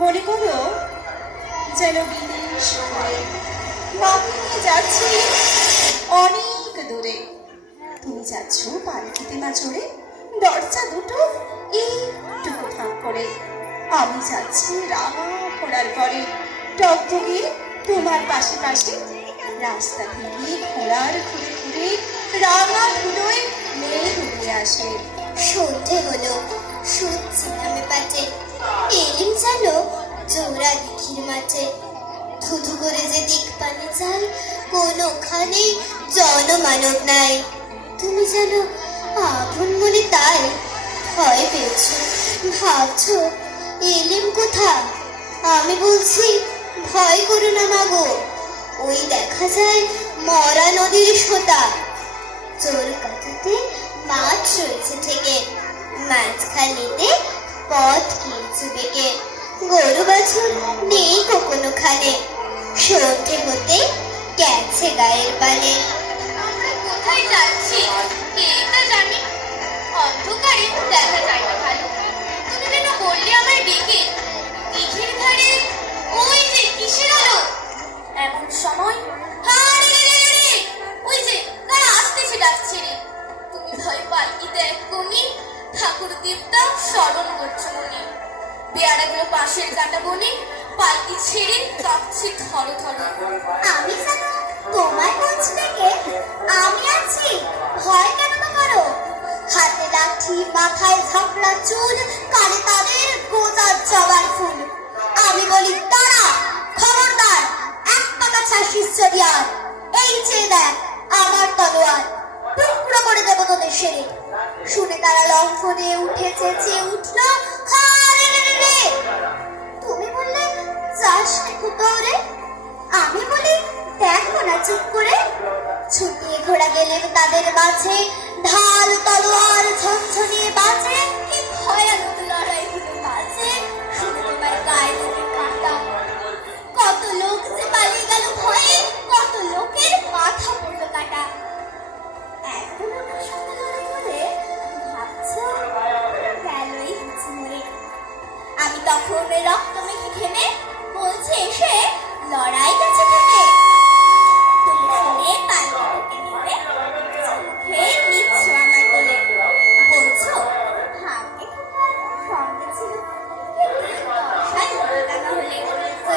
মনে করো যেন বিদেশ করে মাপিয়ে যাচ্ছি অনেক দূরে। তুমি যাচ্ছ পালকিতে না চড়ে দরজা দুটো একটু ফাঁক করে। আমি যাচ্ছি রাঙা ঘোড়ার পরে টকটকে তোমার পাশে পাশে রাস্তা থেকে ঘোড়ার ঘুরে ঘুরে রাঙা ধুলোয় মেয়ে উঠে আসে। মাঝে ধুধু করে যে দিক পানে যায় কোনোখানে জনমানব নাই। তুমি জানো আপন মনে তাই ভয় পেয়েছ। ভাবছ, এলিম কোথা আমি বলছি, ভয় করো না মাগো। ওই দেখা যায় মরা নদীর সোতা। চোর কাটাতে মাছ রয়েছে থেকে মাঝখানেতে পথ গিয়েছে বেগে। গরু বাছুর কখনো সন্ধে হতে গেছে গায়ের পানে কোথায় যাচ্ছি? কে তা জানে। অন্ধকারে দেখা যায় না ভালো। তুমি যেন বললে ডেকে? দিঘির ধারে ওই যে কিসের আলো? এমন সময় আসতেছে ডাকছে রে? তুমি ঠাকুর দেবতা স্মরণ করছ মনে। পেয়ারাগুলো পাশের কাটা বনে পালকি ছেড়ে কাঁপছে থর থর। আমি জানো তোমায় বলছি থেকে আমি আছি, ভয় কেন তোমারও? হাতে লাঠি, মাথায় ঝাপড়া চুল, কানে তাদের গোজার জবার ফুল। আমি বলি, তারা, খবরদার, এক পাকা ছাড়িস যদি আর এই যে দেখ, আমার তলোয়ার, টুকরো করে দেবো তোদের সেরে। শুনে তারা লম্ফ দিয়ে উঠে চেঁচিয়ে উঠল "হায় নে আমি বলি, দেখো না চুপ করে। ছুটিয়ে ঘোড়া গেলেন তাদের মাঝে ঢাল তলোয়ার ঝনঝনিয়ে বাজে। কি কত লোক যে কত লোকের মাথা কাটা। ভাবছ আমি তখন রক্ত মেখে ঘেমে বলছে, এসে লড়াই গেছে থেকে তুমি শুনে পাল্টাকে নেবে মুখে নিচ্ছ আমার বলে বলছো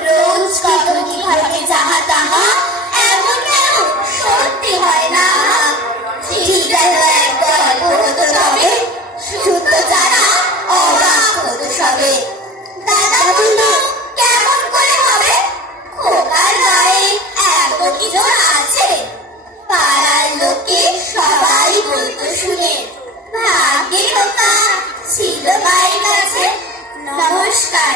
রোজ ভাবে যাহা তাহা? এমন হয় না। এক হতো সবে। পাড়ার সবাই বলতো শুনে। ভাগ্যে ছিল বাড়ির কাছে। নমস্কার।